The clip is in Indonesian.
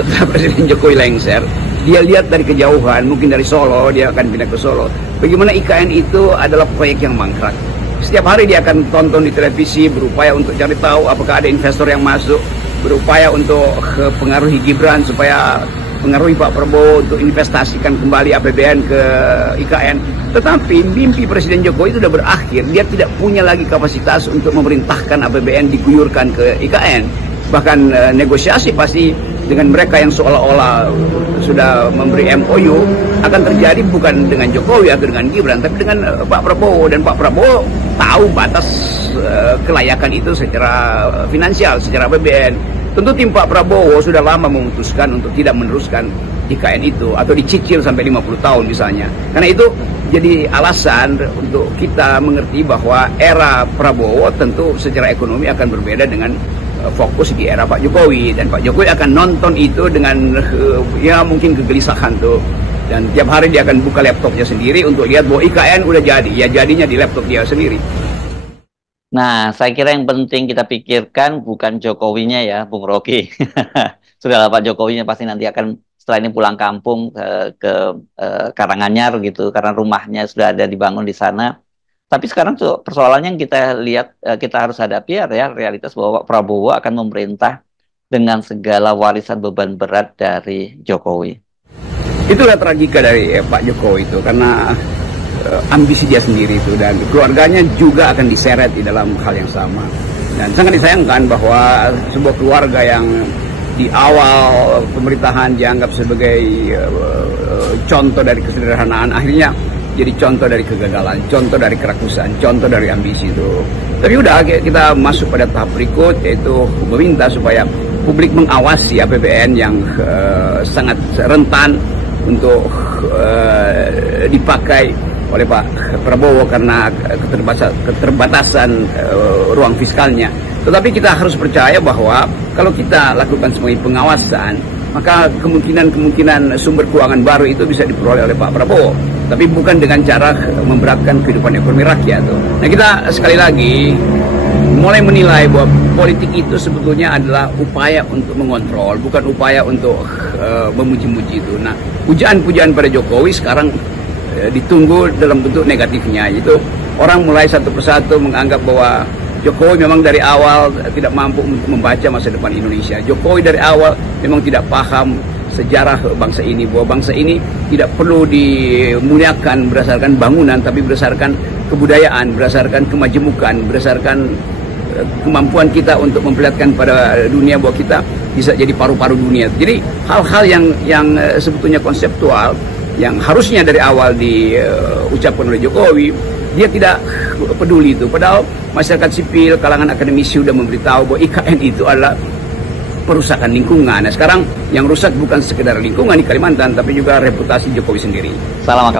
setelah Presiden Jokowi lengser, dia lihat dari kejauhan, mungkin dari Solo, dia akan pindah ke Solo. Bagaimana IKN itu adalah proyek yang mangkrak. Setiap hari dia akan tonton di televisi, berupaya untuk cari tahu apakah ada investor yang masuk, berupaya untuk pengaruhi Gibran supaya pengaruhi Pak Prabowo untuk investasikan kembali APBN ke IKN. Tetapi mimpi Presiden Jokowi itu sudah berakhir. Dia tidak punya lagi kapasitas untuk memerintahkan APBN diguyurkan ke IKN. Bahkan negosiasi pasti dengan mereka yang seolah-olah sudah memberi MOU akan terjadi bukan dengan Jokowi atau dengan Gibran, tapi dengan Pak Prabowo. Dan Pak Prabowo tahu batas kelayakan itu secara finansial, secara APBN. Tentu tim Pak Prabowo sudah lama memutuskan untuk tidak meneruskan IKN itu atau dicicil sampai 50 tahun misalnya. Karena itu jadi alasan untuk kita mengerti bahwa era Prabowo tentu secara ekonomi akan berbeda dengan fokus di era Pak Jokowi. Dan Pak Jokowi akan nonton itu dengan ya mungkin kegelisahan tuh. Dan tiap hari dia akan buka laptopnya sendiri untuk lihat bahwa IKN udah jadi. Ya jadinya di laptop dia sendiri. Nah, saya kira yang penting kita pikirkan bukan Jokowinya ya, Bung Rocky. Sudahlah Pak Jokowinya pasti nanti akan setelah ini pulang kampung ke Karanganyar gitu, karena rumahnya sudah ada dibangun di sana. Tapi sekarang tuh persoalannya yang kita lihat, kita harus hadapi ya realitas bahwa Prabowo akan memerintah dengan segala warisan beban berat dari Jokowi. Itulah tragika dari Pak Jokowi itu, karena ambisi dia sendiri itu, dan keluarganya juga akan diseret di dalam hal yang sama. Dan sangat disayangkan bahwa sebuah keluarga yang di awal pemerintahan dianggap sebagai contoh dari kesederhanaan, akhirnya jadi contoh dari kegagalan, contoh dari kerakusan, contoh dari ambisi itu. Tapi udah kita masuk pada tahap berikut, yaitu meminta supaya publik mengawasi APBN yang sangat rentan untuk dipakai oleh Pak Prabowo karena keterbatasan ruang fiskalnya. Tetapi kita harus percaya bahwa kalau kita lakukan sebagai pengawasan, maka kemungkinan sumber keuangan baru itu bisa diperoleh oleh Pak Prabowo. Tapi bukan dengan cara memberatkan kehidupan ekonomi rakyat. Nah, kita sekali lagi mulai menilai bahwa politik itu sebetulnya adalah upaya untuk mengontrol, bukan upaya untuk memuji-muji itu. Nah, pujaan-pujaan pada Jokowi sekarang ditunggu dalam bentuk negatifnya. Itu orang mulai satu persatu menganggap bahwa Jokowi memang dari awal tidak mampu membaca masa depan Indonesia. Jokowi dari awal memang tidak paham sejarah bangsa ini, bahwa bangsa ini tidak perlu dimuliakan berdasarkan bangunan, tapi berdasarkan kebudayaan, berdasarkan kemajemukan, berdasarkan kemampuan kita untuk memperlihatkan pada dunia bahwa kita bisa jadi paru-paru dunia. Jadi hal-hal yang sebetulnya konseptual, yang harusnya dari awal diucapkan oleh Jokowi, dia tidak peduli itu. Padahal masyarakat sipil, kalangan akademisi sudah memberitahu bahwa IKN itu adalah perusakan lingkungan. Nah, sekarang yang rusak bukan sekedar lingkungan di Kalimantan, tapi juga reputasi Jokowi sendiri. Salam akal.